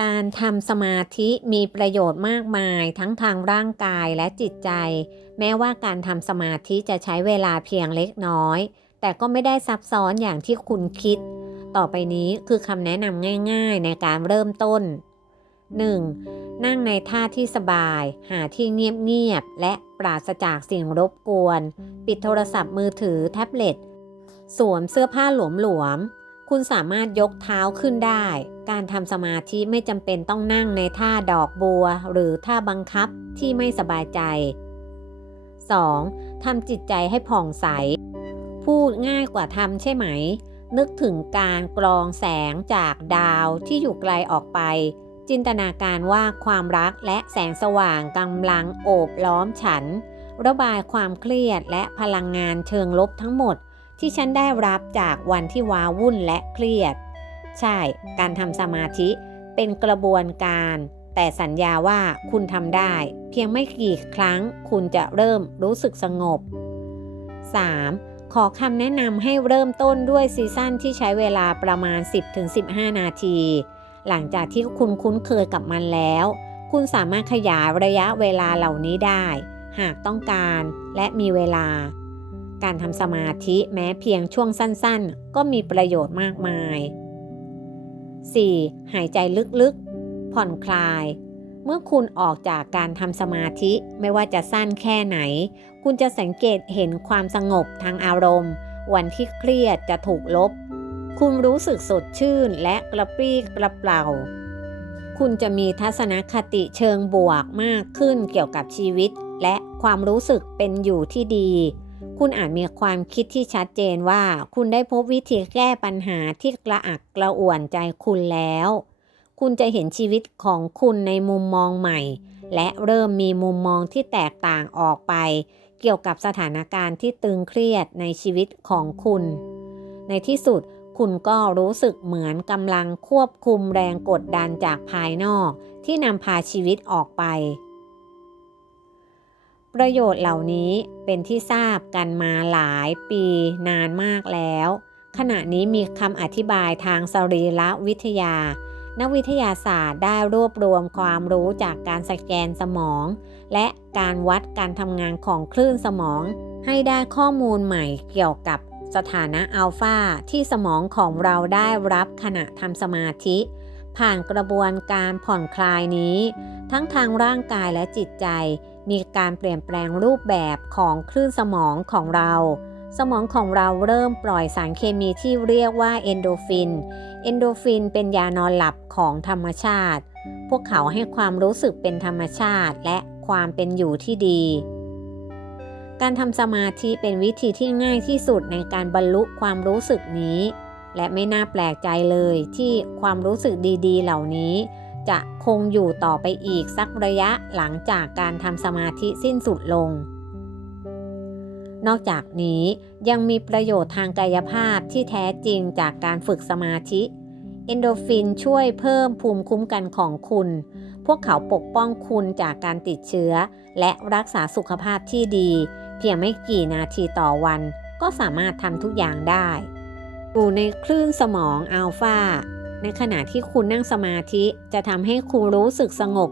การทำสมาธิมีประโยชน์มากมายทั้งทางร่างกายและจิตใจ แม้ว่าการทำสมาธิจะใช้เวลาเพียงเล็กน้อย แต่ก็ไม่ได้ซับซ้อนอย่างที่คุณคิด ต่อไปนี้คือคำแนะนำง่าย ๆ ในการเริ่มต้น 1. นั่งในท่าที่สบาย หาที่เงียบๆและปราศจากสิ่งรบกวน ปิดโทรศัพท์มือถือแท็บเล็ต สวมเสื้อผ้าหลวมๆ คุณสามารถยกเท้าขึ้นได้ การทำสมาธิไม่จำเป็นต้องนั่งในท่าดอกบัว หรือท่าบังคับที่ไม่สบายใจ 2. ทำจิตใจให้ผ่องใส พูดง่ายกว่าทำใช่ไหม นึกถึงการกรองแสงจากดาวที่อยู่ไกลออกไป จินตนาการว่าความรักและแสงสว่างกำลังโอบล้อมฉัน ระบายความเครียดและพลังงานเชิงลบทั้งหมด ที่ฉันได้รับจากวันที่ว้าวุ่นและเครียด ใช่ การทำสมาธิเป็นกระบวนการ แต่สัญญาว่าคุณทำได้ เพียงไม่กี่ครั้งคุณจะเริ่มรู้สึกสงบ 3. ขอคำแนะนำให้เริ่มต้นด้วยซีซั่นที่ใช้เวลาประมาณ 10-15 นาที หลังจากที่คุณคุ้นเคยกับมันแล้ว คุณสามารถขยายระยะเวลาเหล่านี้ได้ หากต้องการและมีเวลา การทำสมาธิแม้เพียงช่วงสั้นๆ ก็มีประโยชน์มากมาย 4. หายใจลึกๆ ผ่อนคลาย เมื่อคุณออกจากการทำสมาธิไม่ว่าจะสั้นแค่ไหน คุณจะสังเกตเห็นความสงบทางอารมณ์ วันที่เครียดจะถูกลบ คุณรู้สึกสดชื่นและกระปรี้กระเปร่า คุณจะมีทัศนคติเชิงบวกมากขึ้นเกี่ยวกับชีวิต และความรู้สึกเป็นอยู่ที่ดี คุณอาจมีความคิดที่ชัดเจนว่า คุณได้พบวิธีแก้ปัญหาที่กระอักกระอ่วนใจคุณแล้ว คุณจะเห็นชีวิตของคุณในมุมมองใหม่ และเริ่มมีมุมมองที่แตกต่างออกไป เกี่ยวกับสถานการณ์ที่ตึงเครียดในชีวิตของคุณ ในที่สุดคุณก็รู้สึกเหมือนกำลังควบคุมแรงกดดันจากภายนอก ที่นำพาชีวิตออกไป ประโยชน์เหล่านี้เป็นที่ทราบกันมาหลายปีนานมากแล้ว ขณะนี้มีคำอธิบายทางสรีรวิทยา นักวิทยาศาสตร์ได้รวบรวมความรู้จากการสแกนสมอง และการวัดการทำงานของคลื่นสมอง ให้ได้ข้อมูลใหม่เกี่ยวกับสถานะอัลฟาที่สมองของเราได้รับขณะทำสมาธิ ผ่านกระบวนการผ่อนคลายนี้ ทั้งทางร่างกายและจิตใจ มีการเปลี่ยนแปลงรูปแบบของคลื่นสมองของเรา สมองของเราเริ่มปล่อยสารเคมีที่เรียกว่าเอนโดฟิน เอนโดฟินเป็นยานอนหลับของธรรมชาติ พวกเขาให้ความรู้สึกเป็นธรรมชาติและความเป็นอยู่ที่ดี การทำสมาธิเป็นวิธีที่ง่ายที่สุดในการบรรลุความรู้สึกนี้ และไม่น่าแปลกใจเลยที่ความรู้สึกดี ๆ เหล่านี้ จะคงอยู่ต่อไปอีกสักระยะหลังจากการทำสมาธิสิ้นสุดลง นอกจากนี้ยังมีประโยชน์ทางกายภาพที่แท้จริงจากการฝึกสมาธิ เอนโดฟินช่วยเพิ่มภูมิคุ้มกันของคุณ พวกเขาปกป้องคุณจากการติดเชื้อ และรักษาสุขภาพที่ดี เพียงไม่กี่นาทีต่อวัน ก็สามารถทำทุกอย่างได้อยู่ในคลื่นสมองอัลฟา ในขณะที่คุณนั่งสมาธิจะทำให้คุณรู้สึกสงบ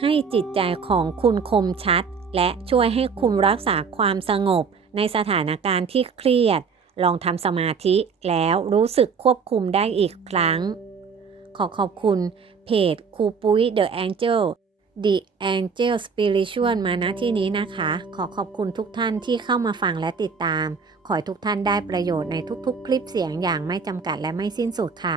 ให้จิตใจของคุณคมชัด และช่วยให้คุณรักษาความสงบ ในสถานการณ์ที่เครียด ลองทำสมาธิแล้วรู้สึกควบคุมได้อีกครั้ง ขอขอบคุณเพจครูปุ้ย The Angel The Angel Spiritual มาณที่นี้นะคะ ขอขอบคุณทุกท่านที่เข้ามาฟังและติดตาม ขอให้ทุกท่านได้ประโยชน์ในทุกๆ คลิปเสียงอย่างไม่จำกัดและไม่สิ้นสุดค่ะ